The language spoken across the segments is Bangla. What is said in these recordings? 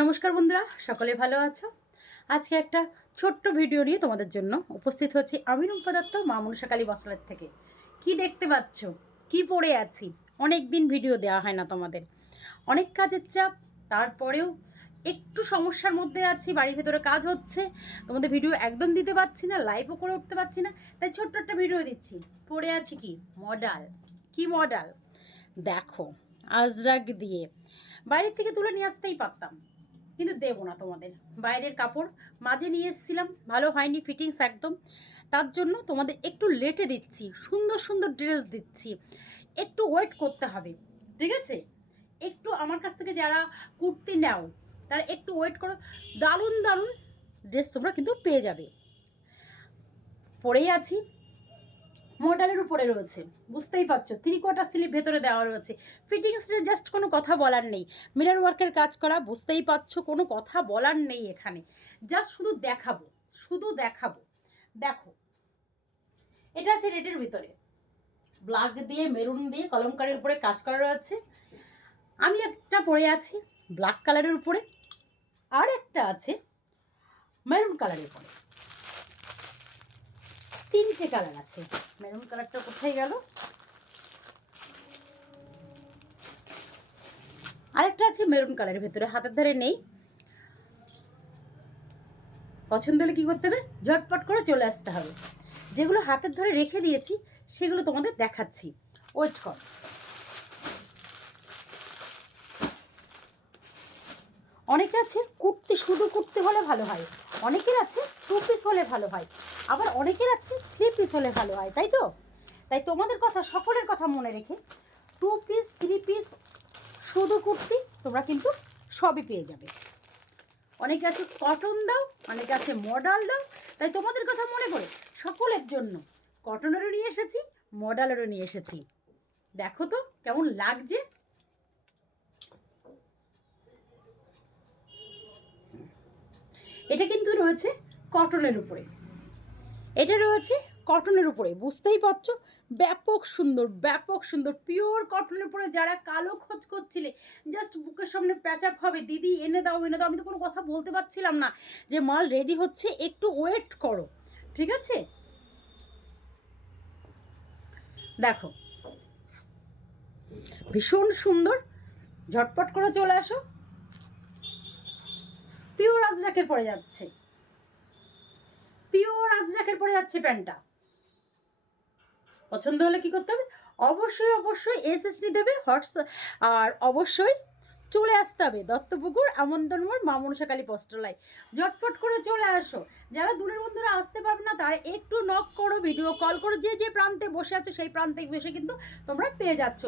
নমস্কার বন্ধুরা, সকলে ভালো আছো? আজকে একটা ছোট্ট ভিডিও নিয়ে তোমাদের জন্য উপস্থিত হচ্ছি আমি রুম্পা দত্ত, মা মনসা কালী বস্ত্রালয় থেকে। কি দেখতে পাচ্ছ, কি পরে আছি? অনেক দিন ভিডিও দেওয়া হয় না তোমাদের, অনেক কাজের চাপ, তারপরেও একটু সমস্যার মধ্যে আছি। বাড়ির ভেতরে কাজ হচ্ছে, তোমাদের ভিডিও একদম দিতে পারছি না, লাইভও করে উঠতে পারছি না, তাই ছোট্ট একটা ভিডিও দিচ্ছি। পরে আছি কি মডাল, কি মডাল দেখো, আজরাক দিয়ে বাইরের থেকে তুলে নিয়ে আসতেই পারতাম, কিন্তু দেবো না তোমাদের। বাইরের কাপড় মাঝে নিয়ে এসেছিলাম, ভালো হয়নি ফিটিংস একদম, তার জন্য তোমাদের একটু লেটে দিচ্ছি, সুন্দর সুন্দর ড্রেস দিচ্ছি, একটু ওয়েট করতে হবে, ঠিক আছে? একটু আমার কাছ থেকে যারা কুর্তি নাও তারা একটু ওয়েট করো, দারুণ দারুণ ড্রেস তোমরা কিন্তু পেয়ে যাবে। পরেই আছি, মডেলের উপরে রয়েছে, বুঝতেই পারছো, 3/4 স্লিভ ভেতরে দেওয়া রয়েছে। ফিটিংসে জাস্ট কোনো কথা বলার নেই, মিরর ওয়ার্কের কাজ করা, বুঝতেই পারছো, কোনো কথা বলার নেই এখানে, জাস্ট শুধু দেখাবো, শুধু দেখাবো। দেখো, এটা আছে রেডের ভিতরে, ব্ল্যাক দিয়ে মেরুন দিয়ে কলমকারের উপরে কাজ করা রয়েছে। আমি একটা পরে আছি ব্ল্যাক কালারের উপরে, আর একটা আছে মেরুন কালারের উপরে, তিনটে কালার আছে। মেরুন কালারটা কোথায় গেল? আরেকটা আছে মেরুন কালারের ভেতরে, হাতের ধারে নেই। পছন্দ হলে কী করতে হবে, ঝটপট করে চলে আসতে হবে। যেগুলো হাতের ধরে রেখে দিয়েছি সেগুলো তোমাদের দেখাচ্ছি, ওয়েট কর। অনেকে আছে কুর্তি, শুধু কুর্তি হলে ভালো হয়, অনেকের আছে 2 পিস হলে ভালো হয়, আবার অনেকের আছে 3 পিস হলে ভালো হয়, তাই তো? তাই তোমাদের কথা, সকলের কথা মনে রেখে 2 পিস 3 পিস শুধু কুর্তি তোমরা কিন্তু সবই পেয়ে যাবে। অনেকে আছে কটন দাও, অনেকে আছে মডাল দাও, তাই তোমাদের কথা মনে করে সকলের জন্য কটনেরও নিয়ে এসেছি, মডালেরও নিয়ে এসেছি। দেখো তো কেমন লাগছে। এটা কিন্তু রয়েছে কটনের উপরে, এটা রয়েছে কটনের উপরে, বুঝতেই পারছো, ব্যাপক সুন্দর, ব্যাপক সুন্দর পিওর কটনের উপরে। যারা কালো খোঁজ করছিলে, জাস্ট বুকের সামনে প্যাচ আপ হবে, দিদি এনে দাও এনে দাও, আমি তো কোনো কথা বলতে পারছিলাম না যে মাল রেডি হচ্ছে, একটু ওয়েট করো, ঠিক আছে? দেখো ভীষণ সুন্দর, ঝটপট করে চলে আসো। পিওর আজরাকের পরে যাচ্ছে, পিওর আজরাকের পরে যাচ্ছে প্যান্টটা। পছন্দ হলে কি করতে হবে, অবশ্যই অবশ্যই এসএসডি দেবে হোয়াটসঅ্যাপ, আর অবশ্যই চলে আসতে হবে দত্তপুকুর আমন্ত্রণমোড় মা মনসা কালী বস্ত্রালয়। ঝটপট করে চলে আসো। যারা দূরের বন্ধুরা আসতে পারবে না তারা একটু নক করো, ভিডিও কল করো, যে যে প্রান্তে বসে আছো সেই প্রান্তে বসে কিন্তু তোমরা পেয়ে যাচ্ছ।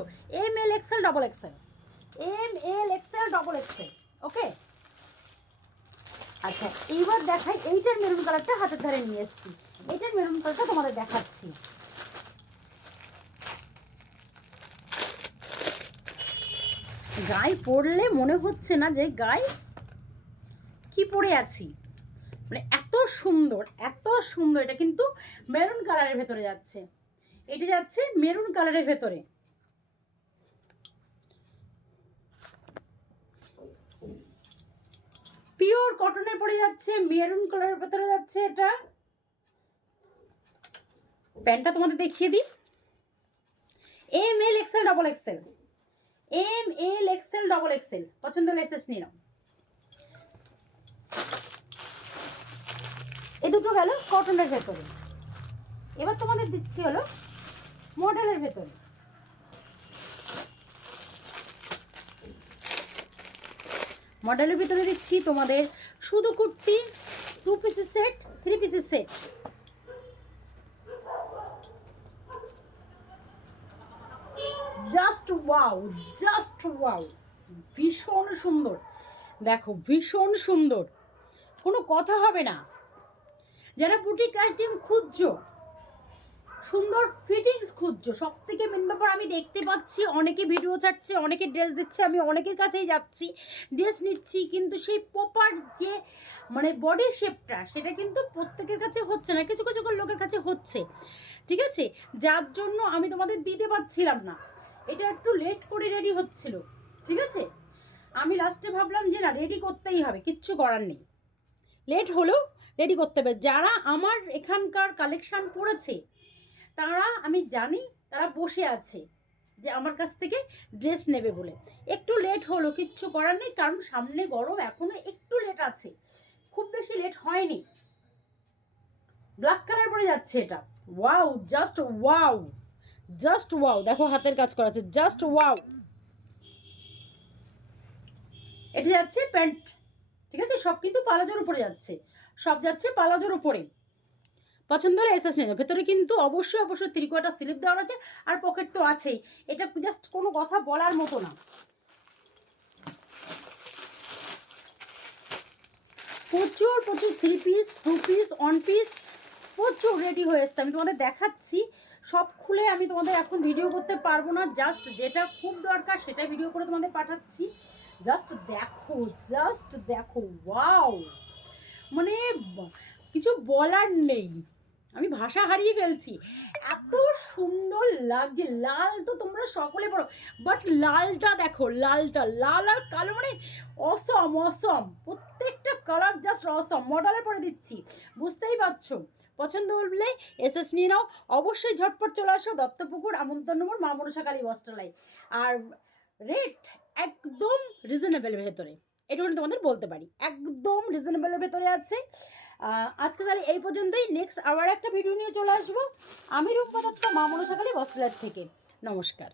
ML XL double XL, ML XL double XL, okay. আচ্ছা, এইবার দেখাই, এইটার মেরুন কালারটা হাতের ধারে নিয়ে এসেছি, এইটার মেরুন কালারটা তোমাদের দেখাচ্ছি। গায়ে পরলে মনে হচ্ছে না যে গায়ে কি পরে আছি, মানে এত সুন্দর, এত সুন্দর। এটা কিন্তু মেরুন কালারের ভেতরে যাচ্ছে, এটা যাচ্ছে মেরুন কালারের ভেতরে। পিওর কটনের পরে যাচ্ছে, মেরুন কালারের ভেতরে যাচ্ছে। এটা প্যান্টটা তোমাদের দেখিয়ে দিই, ML XL double XL, ML XL double Excel. পছন্দ হলে এসএস নিয়ে নাও। এই দুটো গেল কটনের ভেতরে। এবার তোমাদের দিচ্ছি হলো মডেলের ভেতরে। মডেলের ভিতরে দিচ্ছি তোমাদের শুধু কুর্তি, 2 পিসের সেট, 3 পিসের set. Just wow, just wow, ভীষণ সুন্দর। দেখো ভীষণ সুন্দর, কোনো কথা হবে না। যারা বুটিক আইটেম খুঁজছো, সুন্দর ফিটিংস খুঁজছো, সব থেকে মেন ব্যাপার আমি দেখতে পাচ্ছি অনেকে ভিডিও ছাড়ছে, অনেকে ড্রেস দিচ্ছে, আমি অনেকের কাছেই যাচ্ছি, ড্রেস নিচ্ছি, কিন্তু সেই প্রপার যে মানে বডি শেপটা সেটা কিন্তু প্রত্যেকের কাছে হচ্ছে না, কিছু কিছু লোকের কাছে হচ্ছে, ঠিক আছে? যার জন্য আমি তোমাদের দিতে পারছিলাম না, এটা একটু লেট করে রেডি হচ্ছিল, ঠিক আছে? আমি লাস্টে ভাবলাম যে না, রেডি করতেই হবে, কিচ্ছু করার নেই, লেট হলেও রেডি করতে হবে। যারা আমার এখানকার কালেকশান পড়েছে তারা, আমি জানি তারা বসে আছে যে আমার কাছ থেকে ড্রেস নেবে বলে। একটু লেট হলো, কিচ্ছু করার নেই, কারণ সামনে গরম, এখনো একটু লেট আছে, খুব বেশি লেট হয়নি। ব্ল্যাক কালার পরে যাচ্ছে এটা, wow, just wow, just wow. দেখো হাতের কাজ করা আছে, জাস্ট ওয়াও। এটা যাচ্ছে প্যান্ট, ঠিক আছে, সব কিন্তু পালাজোর উপরে যাচ্ছে, সব যাচ্ছে পালাজোর উপরে। পছন্দ হলে এসএস নিয়ে যাও। ভেতরে কিন্তু অবশ্যই অবশ্যই ত্রিকোটা স্লিপ দেওয়া আছে, আর পকেট তো আছেই। এটা জাস্ট কোনো কথা বলার মতো না। প্রচুর প্রচুর 3 পিস, 2 পিস, 1 পিস প্রচুর রেডি হয়ে এসছে। আমি তোমাদের দেখাচ্ছি, সব খুলে আমি তোমাদের এখন ভিডিও করতে পারবো না, জাস্ট যেটা খুব দরকার সেটা ভিডিও করে তোমাদের পাঠাচ্ছি। জাস্ট দেখো, জাস্ট দেখো, ওয়াও, মানে কিছু বলার নেই, আমি ভাষা হারিয়ে ফেলছি, এত সুন্দর লাগছে। লাল তো তোমরা সকলে পড়ো, বাট লালটা দেখো, লালটা, লাল আর কালো, মানে অসম অসম, প্রত্যেকটা কালার জাস্ট অসম। মডেলে পরে দিচ্ছি, বুঝতেই পারছো। পছন্দ হলে এসএস নিয়ে নাও, অবশ্যই ঝটপট চলে আসো দত্তপুকুর, আমন্ত্রণ নম্বর মা মনসা কালী বস্ত্রালয়। আর রেট একদম রিজনেবলের ভেতরে, এটুকু তোমাদের বলতে পারি, একদম রিজনেবলের ভেতরে আছে। আজকে তাহলে এই পর্যন্তই, নেক্সট আবার একটা ভিডিও নিয়ে চলে আসবো। আমি রূপা দত্ত, মা মনসা কালী বস্ত্রালয় থেকে। নমস্কার।